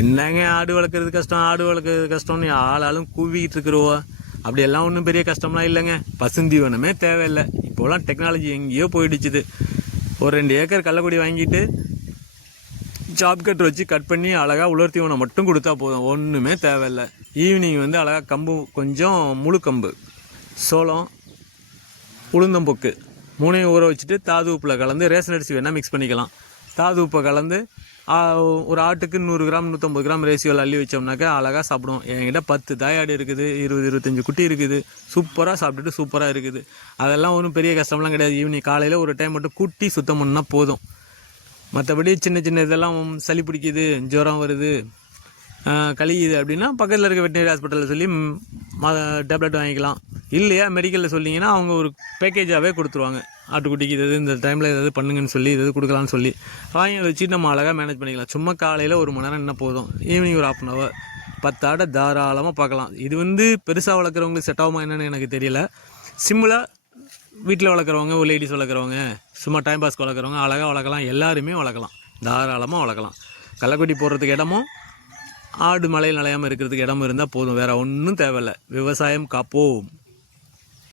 என்னங்க ஆடு வளர்க்குறது கஷ்டம், ஆடு வளர்க்குறது கஷ்டம்னு ஆளாலும் கூவிக்கிட்டு இருக்கிறோவா? அப்படியெல்லாம் ஒன்றும் பெரிய கஷ்டம்லாம் இல்லைங்க. பசுந்தீவனமே தேவையில்லை. இப்போலாம் டெக்னாலஜி எங்கேயோ போயிடுச்சுது. ஒரு 2 ஏக்கர் கள்ளக்குடி வாங்கிட்டு ஜாப் கட்டர் வச்சு கட் பண்ணி அழகாக உலர் தீவனம் மட்டும் கொடுத்தா போதும், ஒன்றுமே தேவையில்லை. ஈவினிங் வந்து அழகாக கம்பு, கொஞ்சம் முழு கம்பு, சோளம், உளுந்தம்பொக்கு 3 ஊற வச்சுட்டு தாது உப்பில் கலந்து, ரேஷன் அரிசி வேணால் மிக்ஸ் பண்ணிக்கலாம். தாது உப்பை கலந்து ஒரு ஆட்டுக்கு 100 கிராம் 150 கிராம் ரேஷியோவில் அள்ளி வச்சோம்னாக்கா அழகாக சாப்பிடுவோம். என்கிட்ட 10 தாயாடு இருக்குது, 20-25 குட்டி இருக்குது. சூப்பராக சாப்பிட்டுட்டு சூப்பராக இருக்குது. அதெல்லாம் ஒன்றும் பெரிய கஷ்டம்லாம் கிடையாது. ஈவினிங் காலையில் ஒரு டைம் மட்டும் கூட்டி சுத்தம் பண்ணால் போதும். மற்றபடி சின்ன சின்ன இதெல்லாம் சளி பிடிக்குது, ஜுரம் வருது, கழியுது அப்படின்னா பக்கத்தில் இருக்க வெட்டினரி ஹாஸ்பிட்டலில் சொல்லி டேப்லெட் வாங்கிக்கலாம். இல்லையா மெடிக்கலில் சொல்லிங்கன்னா அவங்க ஒரு பேக்கேஜாகவே கொடுத்துருவாங்க. ஆட்டுக்குட்டிக்கு இது இந்த டைமில் ஏதாவது பண்ணுங்கன்னு சொல்லி இது கொடுக்கலான்னு சொல்லி வாங்கி வச்சு நம்ம அழகாக மேனேஜ் பண்ணிக்கலாம். சும்மா காலையில் 1 மணி நேரம் என்ன போதும், ஈவினிங் ஒரு 1/2 hour 10 ஆடை தாராளமாக பார்க்கலாம். இது வந்து பெருசாக வளர்க்குறவங்களுக்கு செட் ஆகுமா என்னன்னு எனக்கு தெரியல. சிம்பிளாக வீட்டில் வளர்க்குறவங்க, ஒரு லேடிஸ் வளர்க்குறவங்க, சும்மா டைம் பாஸ்க்கு வளர்க்குறவங்க அழகாக வளர்க்கலாம். எல்லாருமே வளர்க்கலாம், தாராளமாக வளர்க்கலாம். களைக்குட்டி போடுறதுக்கு இடமும், ஆடு மலையில் நலையாமல் இருக்கிறதுக்கு இடமும் இருந்தால் போதும். வேறு ஒன்றும் தேவையில்லை. விவசாயம் காப்போம்.